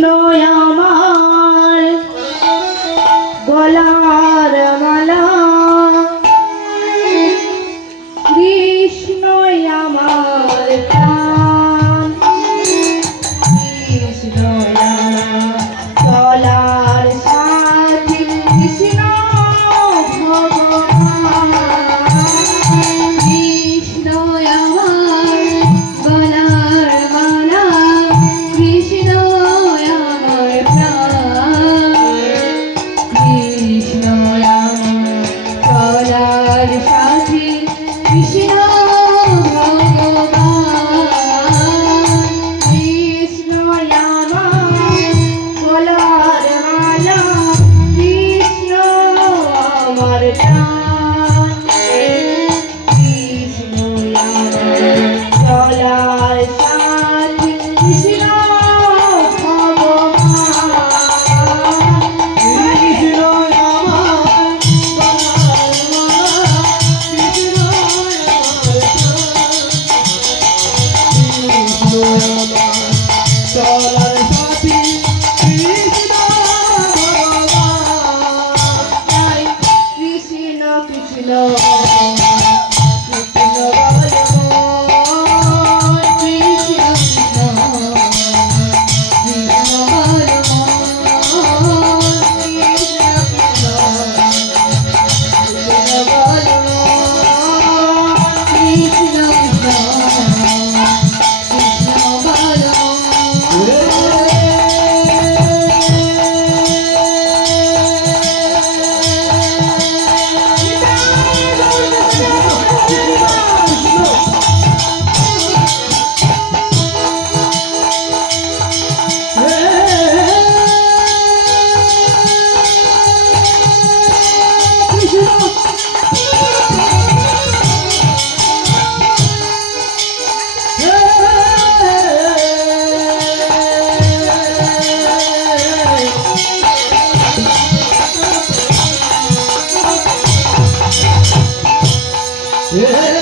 Hallelujah. Bye. Yeah.